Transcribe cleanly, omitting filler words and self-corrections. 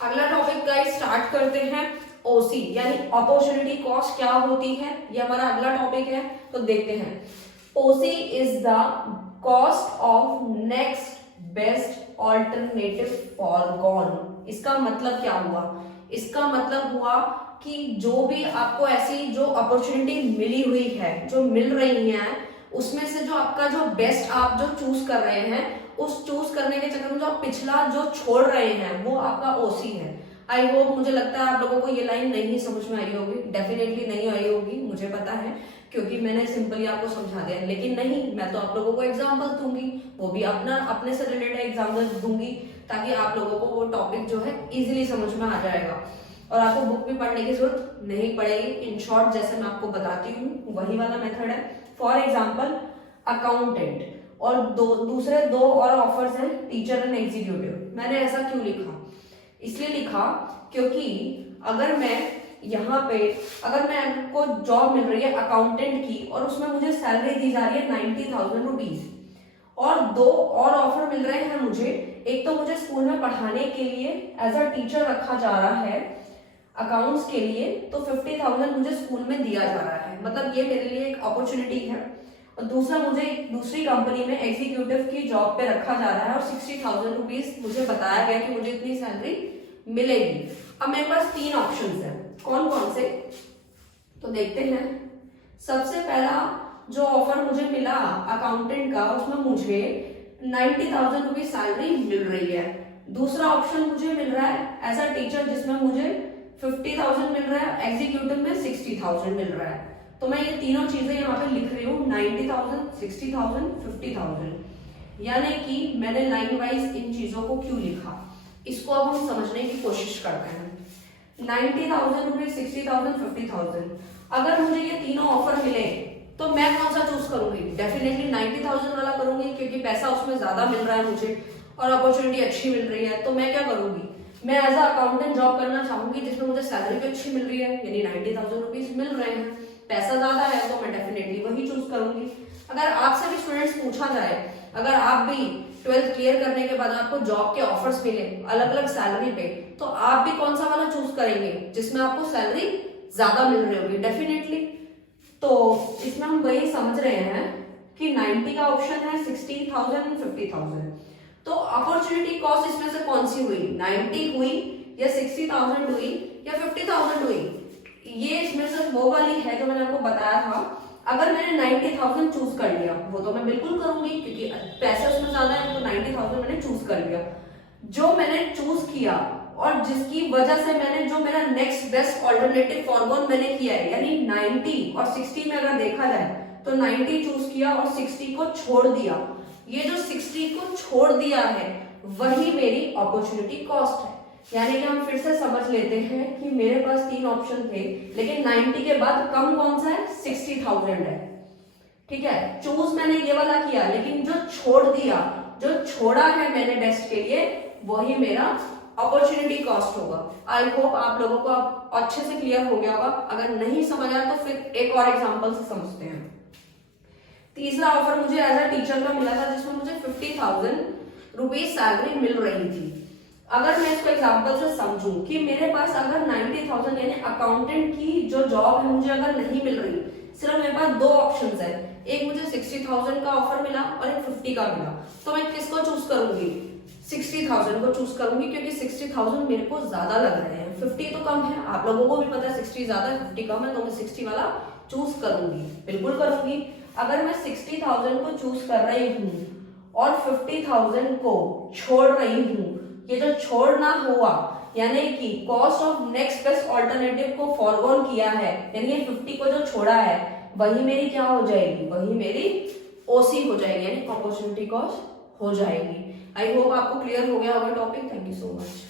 अगला topic guys start करते हैं। ओसी यानी अपॉर्चुनिटी कॉस्ट क्या होती है, ये हमारा अगला टॉपिक है। तो देखते हैं। ओसी is the cost of next best alternative foregone. इसका मतलब क्या हुआ? इसका मतलब हुआ कि जो भी आपको ऐसी जो अपॉर्चुनिटी मिली हुई है, जो मिल रही है, उसमें से जो आपका जो बेस्ट आप जो चूज कर रहे हैं, उस चूज करने के चक्कर में जो आप पिछला जो छोड़ रहे हैं वो आपका ओसी है। आई होप, मुझे लगता है आप लोगों को ये लाइन नहीं समझ में आई होगी, डेफिनेटली नहीं आई होगी, मुझे पता है, क्योंकि मैंने सिंपली आपको समझा दिया। लेकिन नहीं, मैं तो आप लोगों को एग्जाम्पल दूंगी, वो भी अपने से रिलेटेड एग्जाम्पल दूंगी, ताकि आप लोगों को वो टॉपिक जो है इजिली समझ में आ जाएगा और आपको बुक भी पढ़ने की जरूरत नहीं पड़ेगी। इन शॉर्ट जैसे मैं आपको बताती हूँ वही वाला मेथड है। फॉर एग्जाम्पल अकाउंटेंट और दूसरे दो और ऑफर्स हैं, टीचर एंड एग्जीक्यूटिव। मैंने ऐसा क्यों लिखा? इसलिए लिखा क्योंकि अगर मैं यहाँ पे अगर मैं आपको जॉब मिल रही है अकाउंटेंट की और उसमें मुझे सैलरी दी जा रही है 90,000 रुपीज, और दो और ऑफर मिल रहे हैं मुझे। एक तो मुझे स्कूल में पढ़ाने के लिए एज अ टीचर रखा जा रहा है अकाउंट्स के लिए, तो 50,000 मुझे स्कूल में दिया जा रहा है, मतलब ये मेरे लिए एक अपॉर्चुनिटी है। और दूसरा, मुझे दूसरी कंपनी में एग्जीक्यूटिव की जॉब पे रखा जा रहा है और 60,000 रुपीज मुझे बताया गया कि मुझे इतनी सैलरी मिलेगी। अब मेरे पास तीन ऑप्शंस हैं। कौन कौन से? तो देखते हैं। सबसे पहला जो ऑफर मुझे मिला अकाउंटेंट का, उसमें मुझे 90,000 रुपीज सैलरी मिल रही है। दूसरा ऑप्शन मुझे मिल रहा है एज अ टीचर, जिसमें मुझे 50,000 मिल रहा है, एग्जीक्यूटिव में 60,000 मिल रहा है। तो मैं ये तीनों चीजें यहाँ पे लिख रही हूँ, 90,000, 60,000, 50,000। यानी कि मैंने लाइन वाइज इन चीजों को क्यों लिखा, इसको अब हम समझने की कोशिश करते हैं। 90,000 रुपीज, 60,000, 50,000, अगर मुझे ये तीनों ऑफर मिले तो मैं कौन सा चूज करूंगी? डेफिनेटली 90,000 वाला करूंगी, क्योंकि पैसा उसमें ज्यादा मिल रहा है मुझे और अपॉर्चुनिटी अच्छी मिल रही है। तो मैं क्या करूंगी? मैं एज अ अकाउंटेंट जॉब करना चाहूंगी जिसमें मुझे सैलरी भी अच्छी मिल रही है, यानी 90,000 रुपीज मिल रहे हैं, पैसा ज्यादा है, तो मैं डेफिनेटली वही चूज करूंगी। अगर आपसे भी स्टूडेंट्स पूछा जाए, अगर आप भी 12th क्लियर करने के बाद आपको जॉब के ऑफर्स मिले अलग अलग सैलरी पे, तो आप भी कौन सा वाला चूज करेंगे जिसमें आपको सैलरी ज्यादा मिल रही होगी? डेफिनेटली। तो इसमें हम वही समझ रहे हैं कि 90 का ऑप्शन है, 60,000, 50,000। तो अपॉर्चुनिटी कॉस्ट इसमें से कौन सी हुई? 90 हुई या 60,000 हुई या 50,000 हुई? ये इसमें से वो वाली है जो मैंने आपको बताया था। अगर मैंने 90,000 चूज कर लिया, वो तो मैं बिल्कुल करूंगी क्योंकि पैसे उसमें ज्यादा है, तो 90,000 मैंने चूज कर लिया। जो मैंने चूज किया और जिसकी वजह से मैंने जो मेरा नेक्स्ट बेस्ट ऑल्टरनेटिव फॉरगॉन मैंने किया है, यानी 90 और 60 में अगर देखा जाए तो 90 चूज किया और 60 को छोड़ दिया। ये जो 60 को छोड़ दिया है वही मेरी अपॉर्चुनिटी कॉस्ट है। यानी कि हम फिर से समझ लेते हैं कि मेरे पास तीन ऑप्शन थे, लेकिन 90 के बाद कम कौन सा है? 60,000 है। ठीक है, चूज मैंने ये वाला किया, लेकिन जो छोड़ दिया, जो छोड़ा है मैंने बेस्ट के लिए, वही मेरा अपॉर्चुनिटी कॉस्ट होगा। आई होप आप लोगों को अच्छे से क्लियर हो गया होगा। अगर नहीं समझ आया तो फिर एक और एग्जांपल से समझते हैं। तीसरा ऑफर मुझे एज अ टीचर का मिला था, जिसमें मुझे 50,000 रुपीज सैलरी मिल रही थी। अगर मैं इसको एग्जांपल से समझूं कि मेरे पास अगर 90,000 यानी अकाउंटेंट की जो जॉब है मुझे अगर नहीं मिल रही, सिर्फ मेरे पास दो ऑप्शंस है, एक मुझे 60,000 का ऑफर मिला और एक 50 का मिला, तो मैं किसको चूज करूंगी? 60,000 को चूज करूंगी, क्योंकि 60,000 मेरे को ज्यादा लग रहे हैं। 50 तो कम है, आप लोगों को भी पता है 60 ज्यादा है, 50 कम है, तो मैं 60 वाला चूज करूंगी, बिल्कुल करूंगी। अगर मैं 60,000 को चूज कर रही हूँ और 50,000 को छोड़ रही हूँ, ये जो छोड़ना हुआ यानी कि cost of next best alternative को फॉरगॉन किया है, यानी ये 50 को जो छोड़ा है वही मेरी क्या हो जाएगी? वही मेरी ओसी हो जाएगी, यानी अपॉर्चुनिटी कॉस्ट हो जाएगी। आई होप आपको क्लियर हो गया होगा topic. Thank you so much.